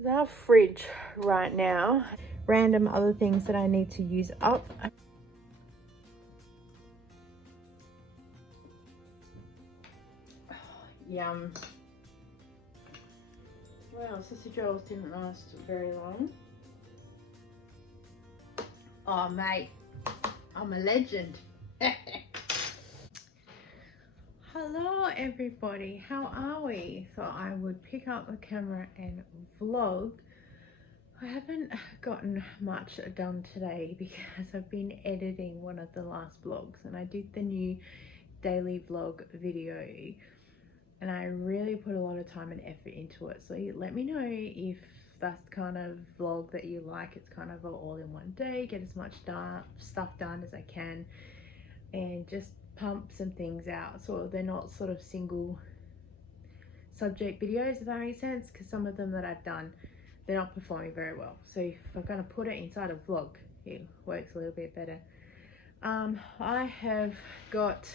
the fridge right now. Random other things that I need to use up. Yum. Well, sausage rolls didn't last very long. Oh mate, I'm a legend. Hello everybody, how are we? So I would pick up the camera and vlog. I haven't gotten much done today because I've been editing one of the last vlogs, and I did the new daily vlog video and I really put a lot of time and effort into it. So let me know if that's the kind of vlog that you like. It's kind of all in one day, get as much stuff done as I can and just pump some things out, so they're not sort of single subject videos, if that makes sense, because some of them that I've done, they're not performing very well. So if I'm going to put it inside a vlog, it works a little bit better. I have got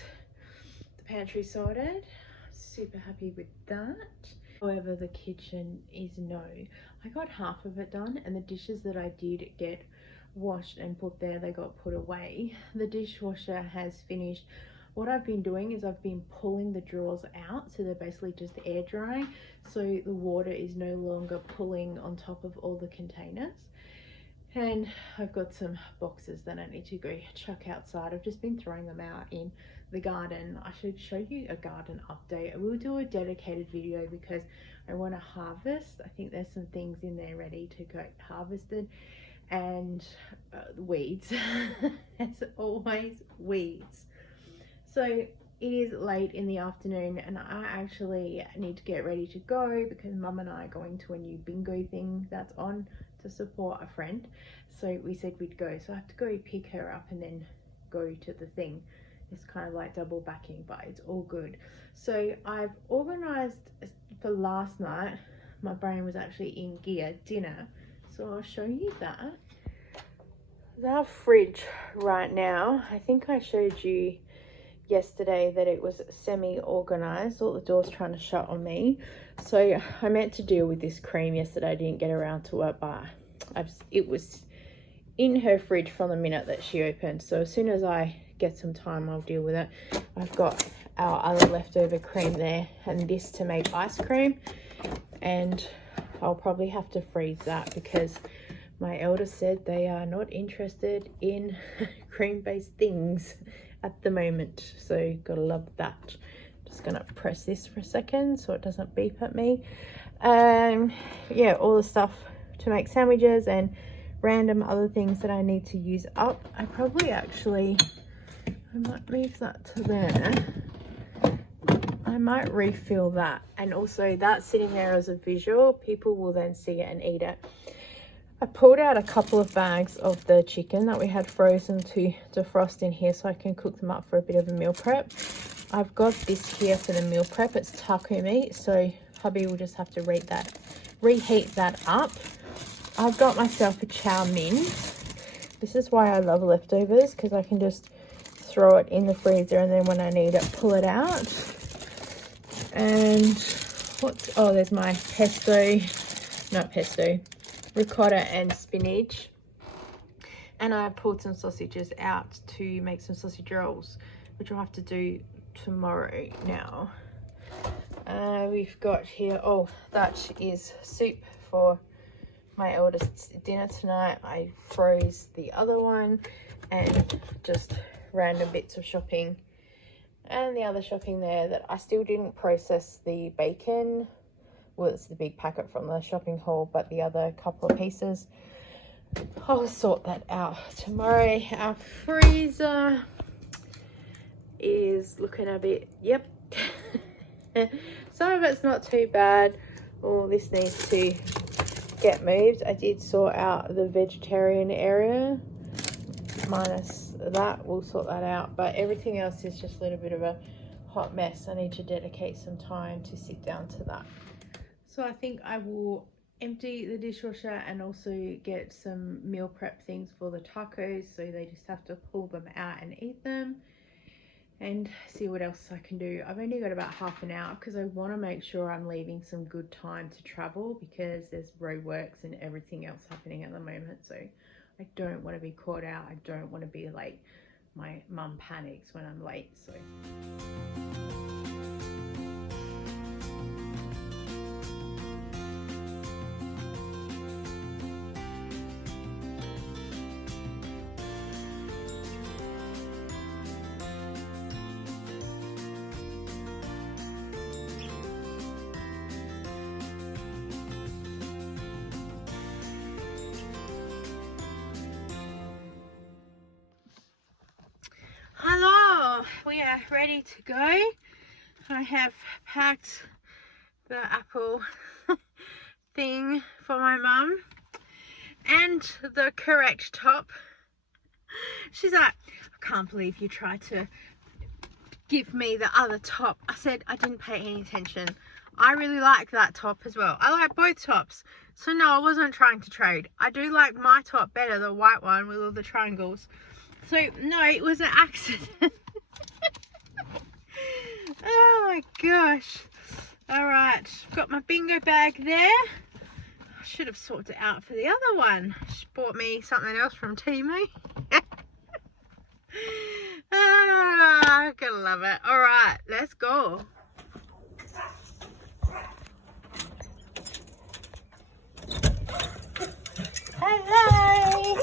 the pantry sorted, super happy with that. However, the kitchen is no. I got half of it done, and the dishes that I did get washed and put there, they got put away. The dishwasher has finished. What I've been doing is I've been pulling the drawers out, so they're basically just air drying, so the water is no longer pulling on top of all the containers. And I've got some boxes that I need to go chuck outside. I've just been throwing them out in the garden. I should show you a garden update. I will do a dedicated video because I want to harvest. I think there's some things in there ready to go harvested, and weeds. As always, weeds. So it is late in the afternoon and I actually need to get ready to go because Mum and I are going to a new bingo thing that's on to support a friend. So we said we'd go. So I have to go pick her up and then go to the thing. It's kind of like double backing, but it's all good. So I've organized for last night. My brain was actually in gear, dinner. So I'll show you that. The fridge right now, I think I showed you yesterday that it was semi-organized. All the doors trying to shut on me, so I meant to deal with this cream yesterday. I didn't get around to it, but it was in her fridge from the minute that she opened, so as soon as I get some time I'll deal with it. I've got our other leftover cream there and this to make ice cream, and I'll probably have to freeze that because my elders said they are not interested in cream-based things at the moment, so gotta love that. Just gonna press this for a second so it doesn't beep at me. Yeah, all the stuff to make sandwiches and random other things that I need to use up. I might leave that to there. I might refill that, and also that's sitting there as a visual. People will then see it and eat it. I pulled out a couple of bags of the chicken that we had frozen to defrost in here so I can cook them up for a bit of a meal prep. I've got this here for the meal prep. It's taco meat, so hubby will just have to reheat that up. I've got myself a chow mein. This is why I love leftovers, because I can just throw it in the freezer and then when I need it, pull it out. And there's my ricotta and spinach, and I pulled some sausages out to make some sausage rolls, which I'll have to do tomorrow. Now we've got here, that is soup for my eldest's dinner tonight. I froze the other one, and just random bits of shopping, and the other shopping there that I still didn't process the bacon. Well, it's the big packet from the shopping haul, but the other couple of pieces, I'll sort that out tomorrow. Our freezer is looking a bit, yep. Some of it's not too bad. This needs to get moved. I did sort out the vegetarian area, minus that, we'll sort that out, but everything else is just a little bit of a hot mess. I need to dedicate some time to sit down to that. So I think I will empty the dishwasher and also get some meal prep things for the tacos, so they just have to pull them out and eat them. and see what else I can do. I've only got about half an hour because I want to make sure I'm leaving some good time to travel, because there's roadworks and everything else happening at the moment. So I don't want to be caught out. I don't want to be late. My mum panics when I'm late. So hello, we are ready to go. I have packed the apple thing for my mum and the correct top. She's like, I can't believe you tried to give me the other top. I said I didn't pay any attention. I really like that top as well. I like both tops. So no, I wasn't trying to trade. I do like my top better, the white one with all the triangles. So no, it was an accident. Oh my gosh. Alright, got my bingo bag there. I should have sorted it out for the other one. She bought me something else from Temu. Ah, gotta love it. Alright, let's go. Hello.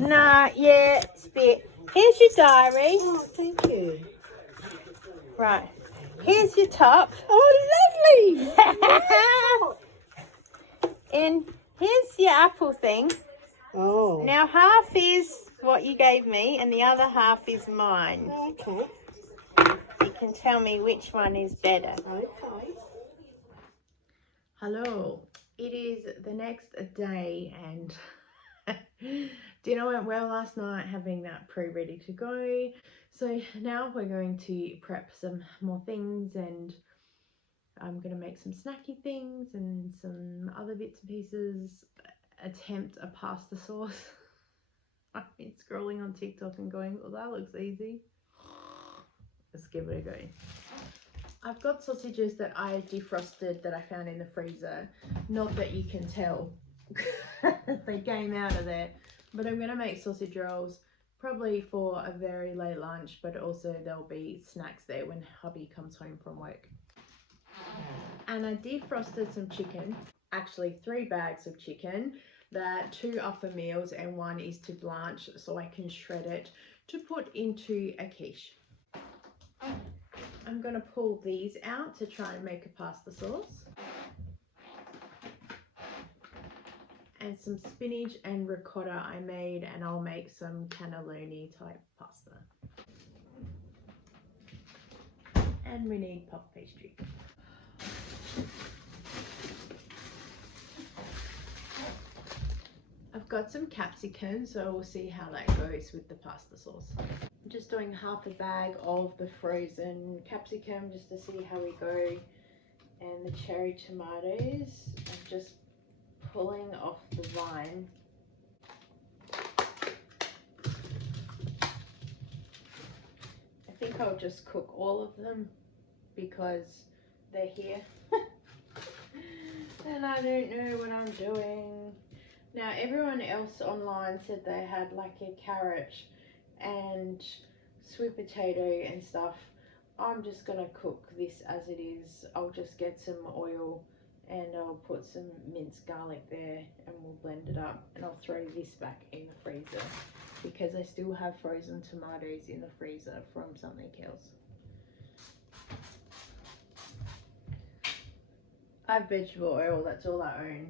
Nah, yeah, spit. Here's your diary. Oh, thank you. Right. Here's your top. Oh, lovely. And here's your apple thing. Oh. Now half is what you gave me and the other half is mine. Okay. You can tell me which one is better. Okay. Hello. It is the next day and dinner went well last night, having that pre-ready to go. So now we're going to prep some more things, and I'm going to make some snacky things and some other bits and pieces, attempt a pasta sauce. I've been scrolling on TikTok and going, well, that looks easy. Let's give it a go. I've got sausages that I defrosted that I found in the freezer. Not that you can tell. They came out of there. But I'm going to make sausage rolls, probably for a very late lunch, but also there'll be snacks there when hubby comes home from work. And I defrosted some chicken, actually 3 bags of chicken, that 2 are for meals and 1 is to blanch so I can shred it to put into a quiche. I'm going to pull these out to try and make a pasta sauce. And some spinach and ricotta I made, and I'll make some cannelloni type pasta. And we need puff pastry. I've got some capsicum, so we'll see how that goes with the pasta sauce. I'm just doing half a bag of the frozen capsicum just to see how we go. And the cherry tomatoes, I'm just pulling off the vine. I think I'll just cook all of them because they're here. And I don't know what I'm doing. Now everyone else online said they had like a carrot and sweet potato and stuff. I'm just gonna cook this as it is. I'll just get some oil and I'll put some minced garlic there and we'll blend it up, and I'll throw this back in the freezer because I still have frozen tomatoes in the freezer from something else. I have vegetable oil, that's all I own.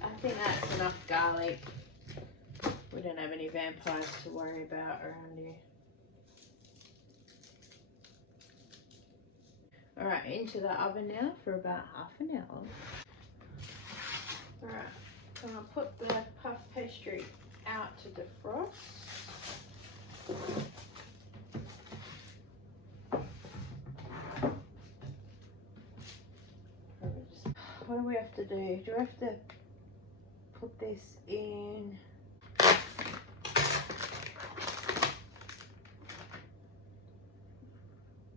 I think that's enough garlic. We don't have any vampires to worry about around here. Alright, into the oven now for about half an hour. Alright, so I'll put the puff pastry out to defrost. What do we have to do? Do I have to put this in?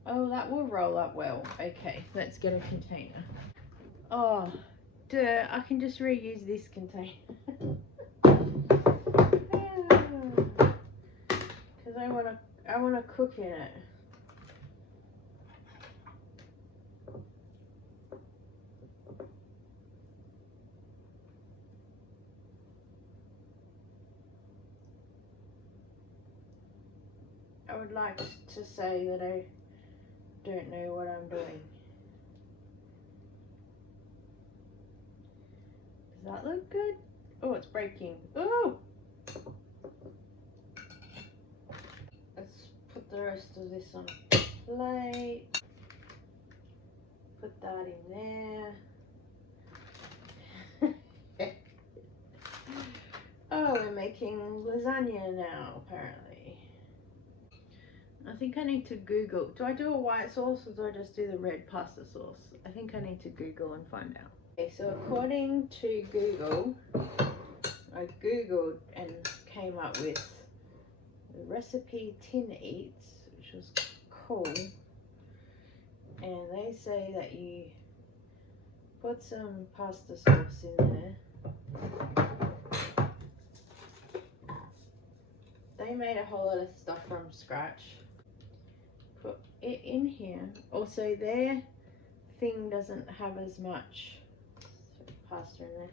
Oh, that will roll up well. Okay, let's get a container. Oh, duh, I can just reuse this container. Because I wanna cook in it. I would like to say that I don't know what I'm doing. Does that look good? Oh, it's breaking. Oh! Let's put the rest of this on a plate. Put that in there. Oh, we're making lasagna now, apparently. I think I need to Google. Do I do a white sauce or do I just do the red pasta sauce? I think I need to Google and find out. Okay, so according to Google, I Googled and came up with the recipe Tin Eats, which was cool. And they say that you put some pasta sauce in there. They made a whole lot of stuff from scratch. Put it in here. Also, their thing doesn't have as much pasta in there.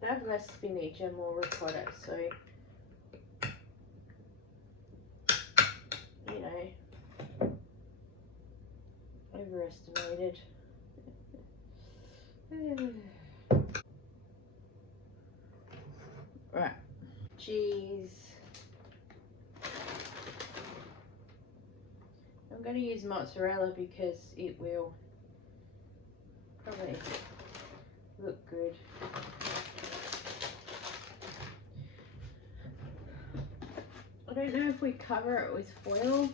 They have less spinach and more ricotta, so you know, overestimated. Right, cheese. I'm going to use mozzarella because it will probably look good. I don't know if we cover it with foil.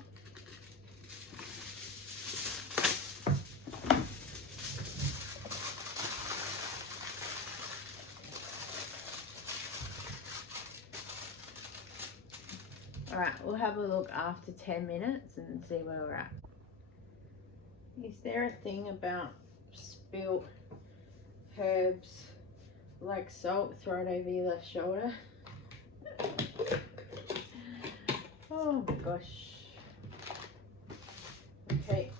Alright, we'll have a look after 10 minutes and see where we're at. Is there a thing about spilt herbs like salt, throw it over your left shoulder? Oh my gosh. Okay.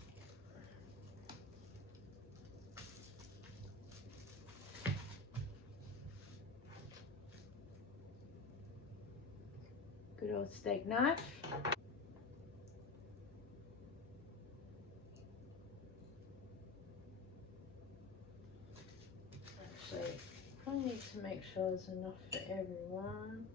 Good old steak knife. Actually, I need to make sure there's enough for everyone.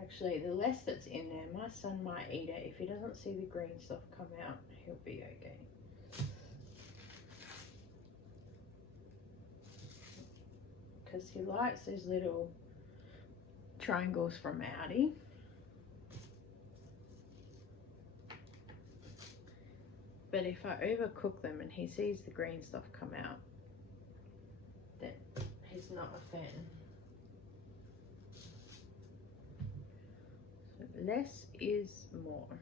Actually, the less that's in there, my son might eat it. If he doesn't see the green stuff come out, he'll be okay. Because he likes those little triangles from Aldi. But if I overcook them and he sees the green stuff come out, then he's not a fan. So less is more.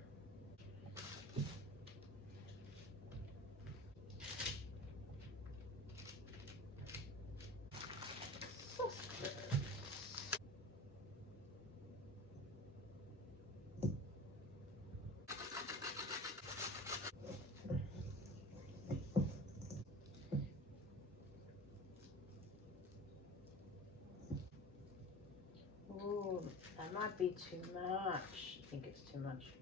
Oh, that might be too much. I think it's too much.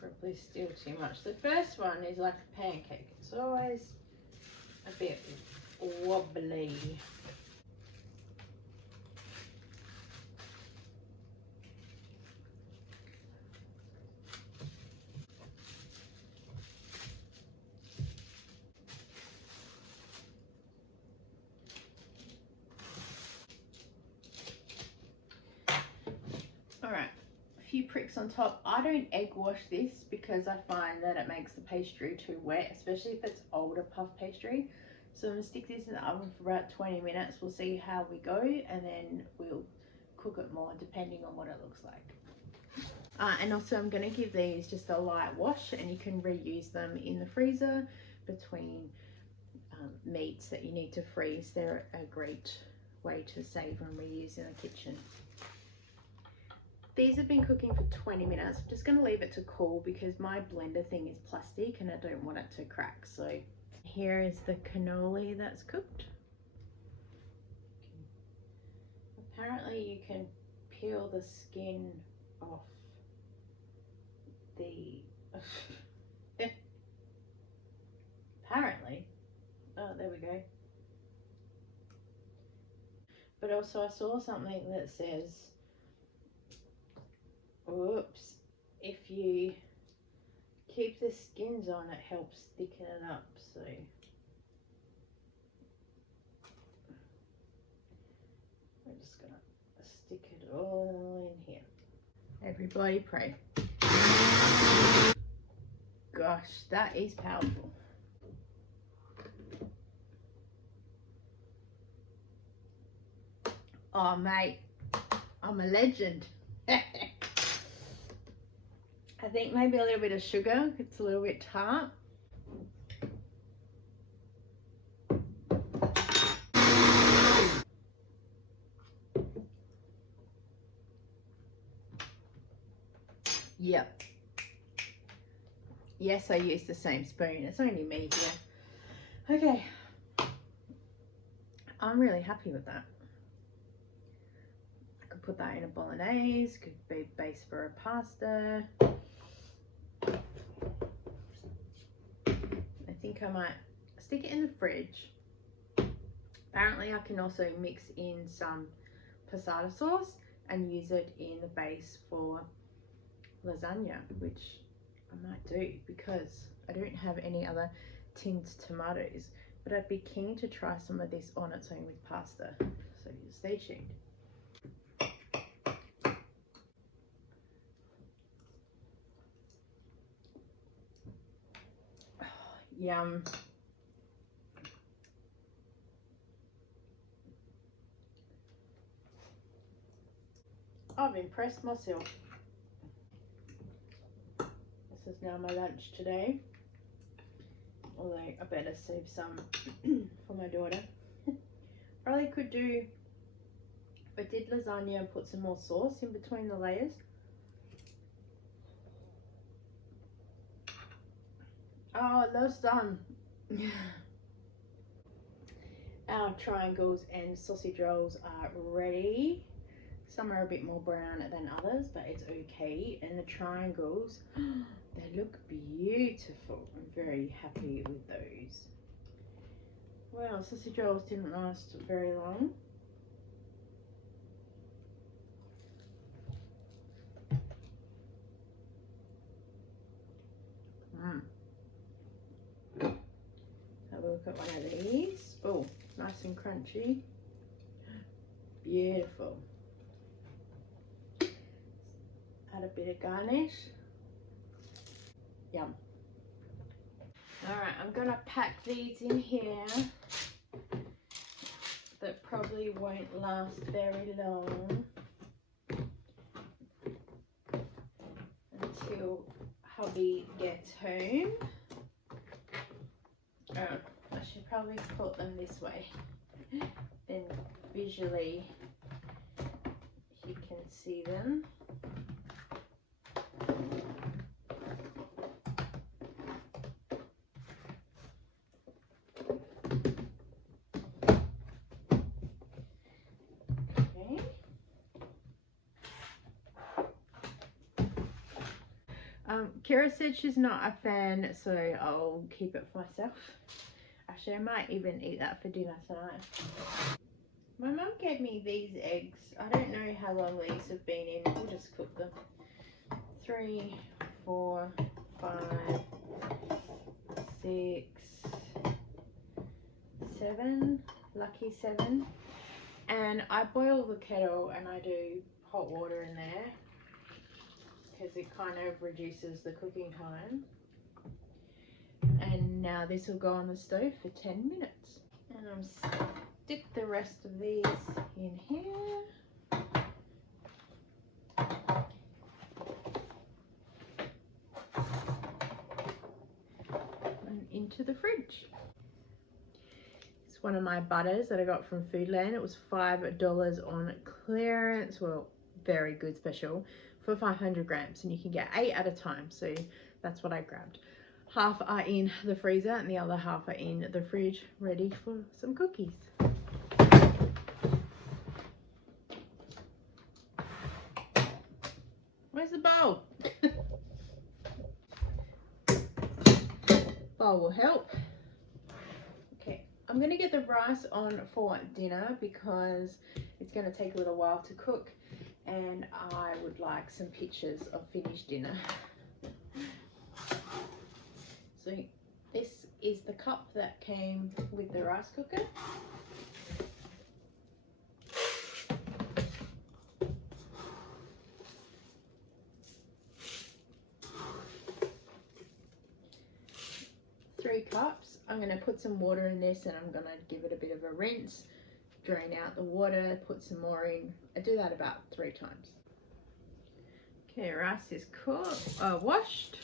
Probably still too much. The first one is like a pancake. It's always a bit wobbly. few pricks on top. I don't egg wash this because I find that it makes the pastry too wet, especially if it's older puff pastry. So I'm gonna stick this in the oven for about 20 minutes. We'll see how we go, and then we'll cook it more depending on what it looks like. And also I'm going to give these just a light wash, and you can reuse them in the freezer between meats that you need to freeze. They're a great way to save and reuse in the kitchen. These have been cooking for 20 minutes. I'm just going to leave it to cool because my blender thing is plastic and I don't want it to crack. So here is the cannoli that's cooked. Apparently you can peel the skin off the apparently. Oh, there we go. But also I saw something that says, oops, if you keep the skins on, it helps thicken it up. So we're just gonna stick it all in here. Everybody pray. Gosh, that is powerful. Oh mate, I'm a legend. I think maybe a little bit of sugar, it's a little bit tart. Yep. Yes, I use the same spoon. It's only me here. Okay. I'm really happy with that. I could put that in a bolognese, could be base for a pasta. I think I might stick it in the fridge. Apparently I can also mix in some passata sauce and use it in the base for lasagna, which I might do because I don't have any other tinned tomatoes, but I'd be keen to try some of this on its own with pasta, so stay tuned. Oh, yum. I've impressed myself. This is now my lunch today, although I better save some for my daughter. Probably could do, if I did lasagna and put some more sauce in between the layers. Oh, those done. Our triangles and sausage rolls are ready. Some are a bit more brown than others, but it's okay. And the triangles, they look beautiful. I'm very happy with those. Well, sausage rolls didn't last very long. Have a look at one of these. Oh, nice and crunchy. Beautiful. Add a bit of garnish. Yum. Alright, I'm gonna pack these in here. That probably won't last very long until hubby gets home. I should probably put them this way, then visually he can see them. Okay. Kira said she's not a fan, so I'll keep it for myself. Actually, I might even eat that for dinner tonight. My mum gave me these eggs. I don't know how long these have been in. We'll just cook them. 3, 4, 5, 6, 7. Lucky 7. And I boil the kettle and I do hot water in there. because it kind of reduces the cooking time. And now this will go on the stove for 10 minutes. And I'm stick the rest of these in here. And into the fridge. It's one of my butters that I got from Foodland. It was $5 on clearance. Well, very good special for 500 grams, and you can get 8 at a time, so that's what I grabbed. Half are in the freezer and the other half are in the fridge, ready for some cookies. Where's the bowl? Bowl will help. Okay, I'm gonna get the rice on for dinner because it's gonna take a little while to cook, and I would like some pictures of finished dinner. So this is the cup that came with the rice cooker. Three cups. I'm going to put some water in this and I'm going to give it a bit of a rinse, drain out the water, put some more in. I do that about 3 times. Okay, rice is washed.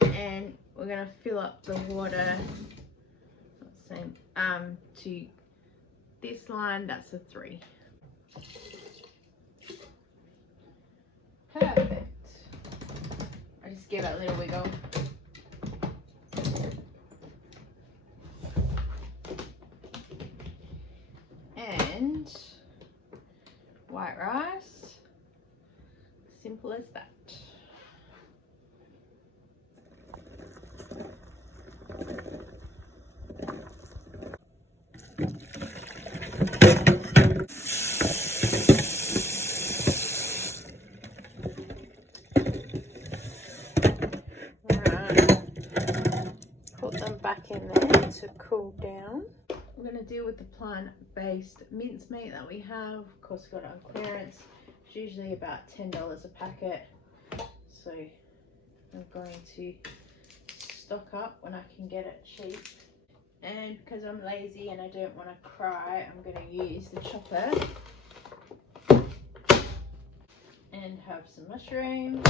And we're going to fill up the water, same, to this line. That's a 3. Perfect. I just give it a little wiggle. And white rice, simple as that. Put them back in there to cool down. I'm going to deal with the plant-based mincemeat that we have. Of course, got it on clearance. It's usually about $10 a packet. So I'm going to stock up when I can get it cheap. And because I'm lazy and I don't want to cry, I'm going to use the chopper and have some mushrooms.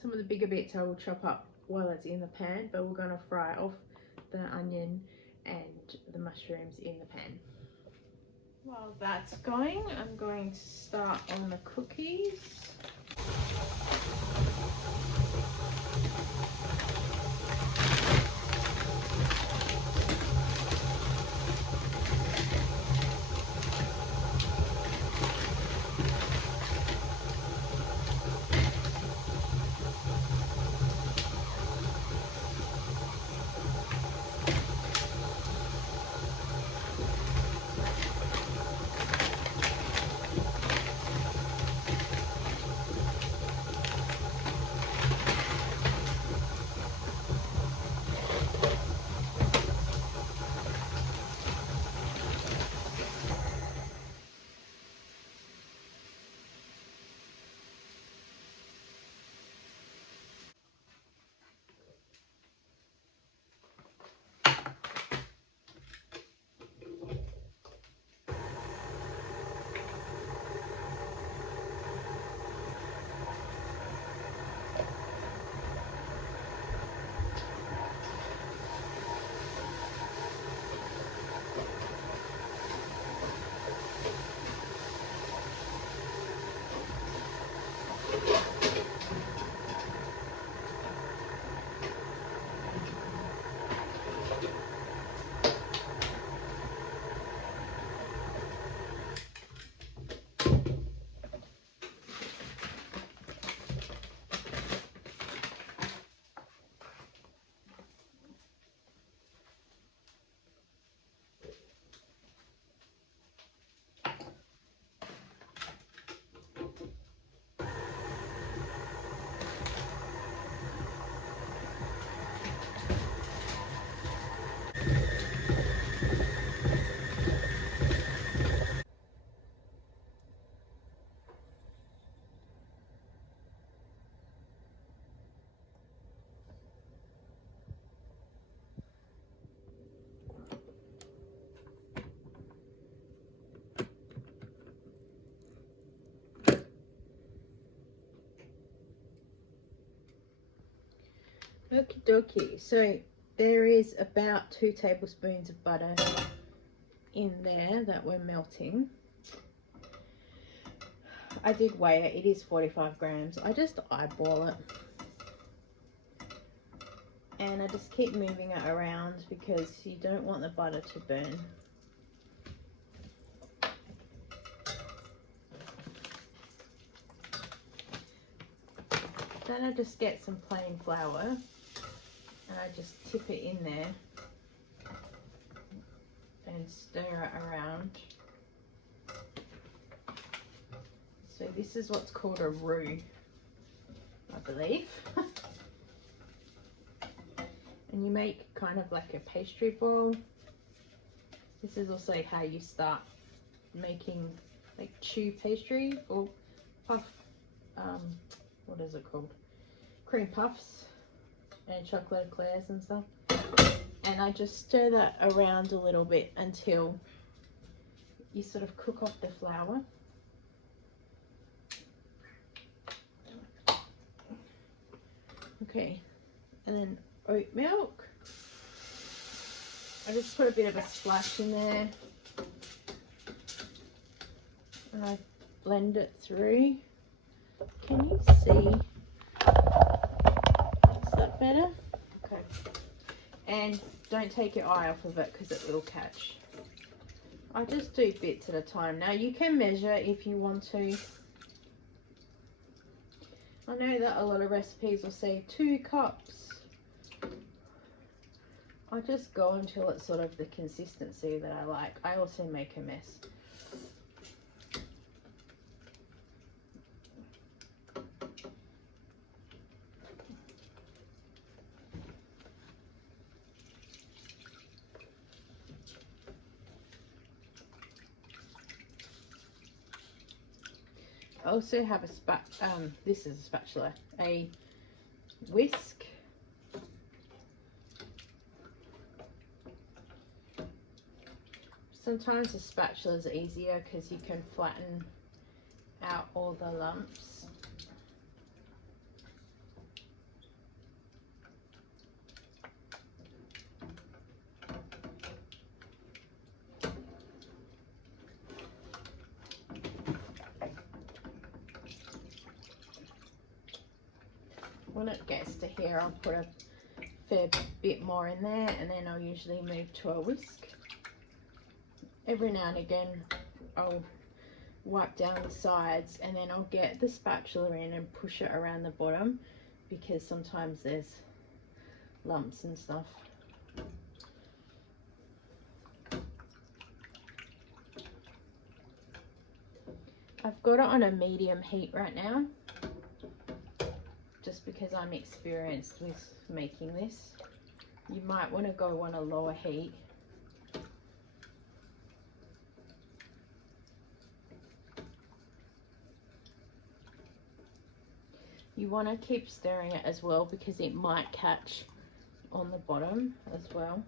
Some of the bigger bits I will chop up while it's in the pan, but we're going to fry off the onion and the mushrooms in the pan. While that's going, I'm going to start on the cookies. Okie dokie. So there is about 2 tablespoons of butter in there that we're melting. I did weigh it. It is 45 grams. I just eyeball it. And I just keep moving it around because you don't want the butter to burn. Then I just get some plain flour and I just tip it in there and stir it around. So this is what's called a roux, I believe. And you make kind of like a pastry ball. This is also how you start making like chew pastry or puff, what is it called? Cream puffs and chocolate eclairs and stuff. And I just stir that around a little bit until you sort of cook off the flour. Okay, and then oat milk. I just put a bit of a splash in there and I blend it through. Can you see? Is that better? Okay. And don't take your eye off of it because it will catch. I just do bits at a time. Now you can measure if you want to. I know that a lot of recipes will say 2 cups. I just go until it's sort of the consistency that I like. I also make a mess. I also have a this is a spatula, a whisk. Sometimes the spatula is easier because you can flatten out all the lumps. When it gets to here, I'll put a fair bit more in there and then I'll usually move to a whisk. Every now and again I'll wipe down the sides and then I'll get the spatula in and push it around the bottom because sometimes there's lumps and stuff. I've got it on a medium heat right now just because I'm experienced with making this. You might want to go on a lower heat. You want to keep stirring it as well because it might catch on the bottom as well.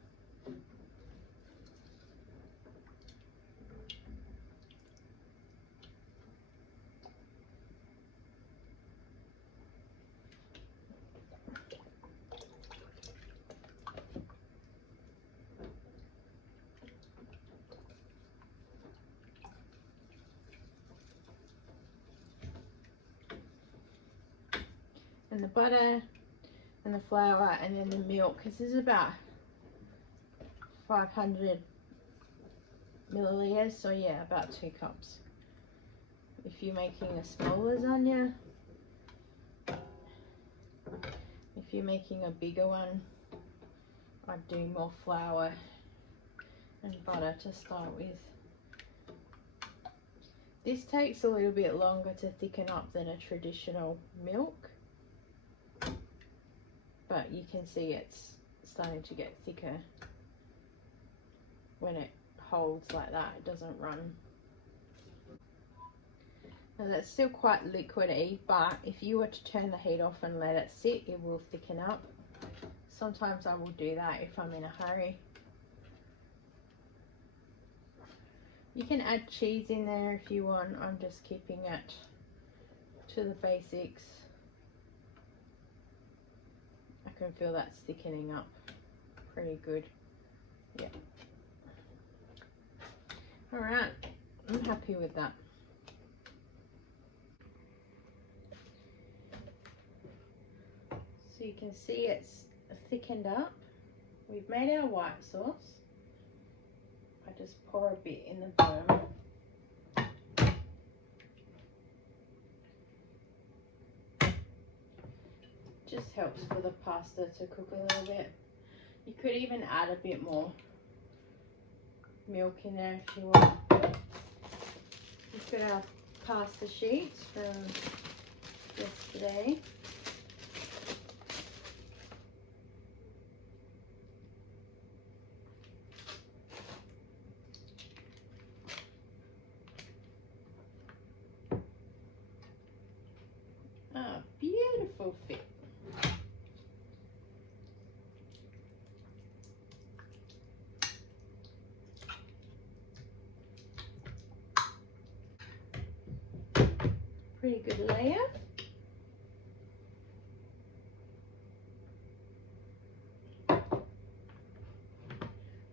And the butter and the flour and then the milk, because this is about 500 milliliters, so yeah, about 2 cups. If you're making a small lasagna, if you're making a bigger one, I'd do more flour and butter to start with. This takes a little bit longer to thicken up than a traditional milk, but you can see it's starting to get thicker when it holds like that. It doesn't run. Now that's still quite liquidy, but if you were to turn the heat off and let it sit, it will thicken up. Sometimes I will do that if I'm in a hurry. You can add cheese in there if you want. I'm just keeping it to the basics. I can feel that thickening up pretty good. Yeah. All right, I'm happy with that. So you can see it's thickened up. We've made our white sauce. I just pour a bit in the bottom. Just helps for the pasta to cook a little bit. You could even add a bit more milk in there if you want. We've got our pasta sheets from yesterday. Ah, beautiful fit. Pretty good layer.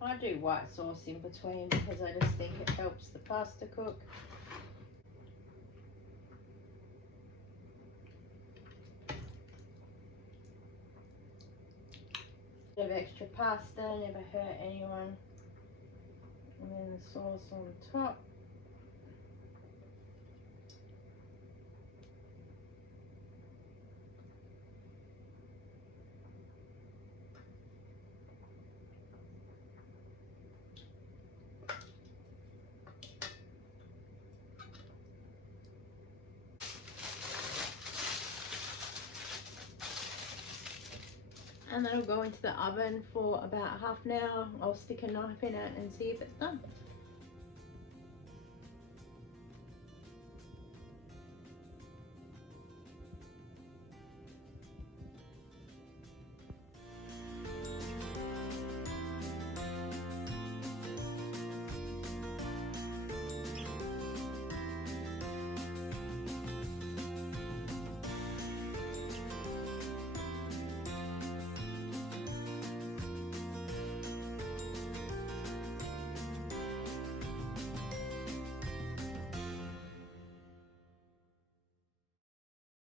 I do white sauce in between because I just think it helps the pasta cook. Bit of extra pasta, never hurt anyone. And then the sauce on top. And then it'll go into the oven for about half an hour. I'll stick a knife in it and see if it's done.